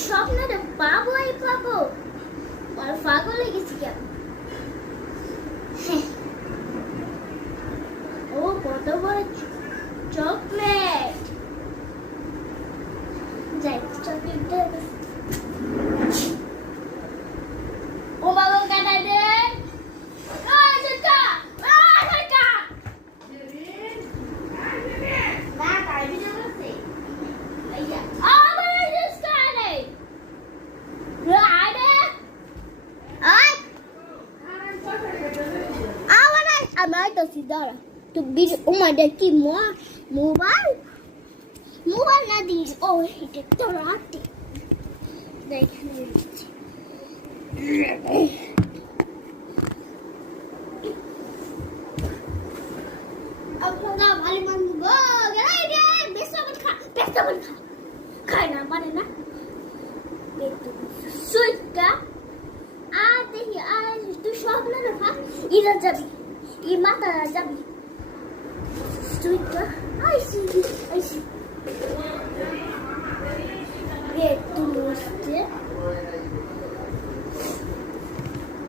স্বপ্নটা পাবোই পাবো আর পাগল হয়ে গেছি কেন ও কত বড় চকলেট যাই চকলেটটা ও বাবা কাটা দে Sidara to be oh my daddy mobile na these oh it is torati अपना वाले मन गो गए रे बेसबन खा ना माने ना सुइका आते ही आज तू शॉप ना खा इधर जाबी ये माता जाबी सुइका आई सी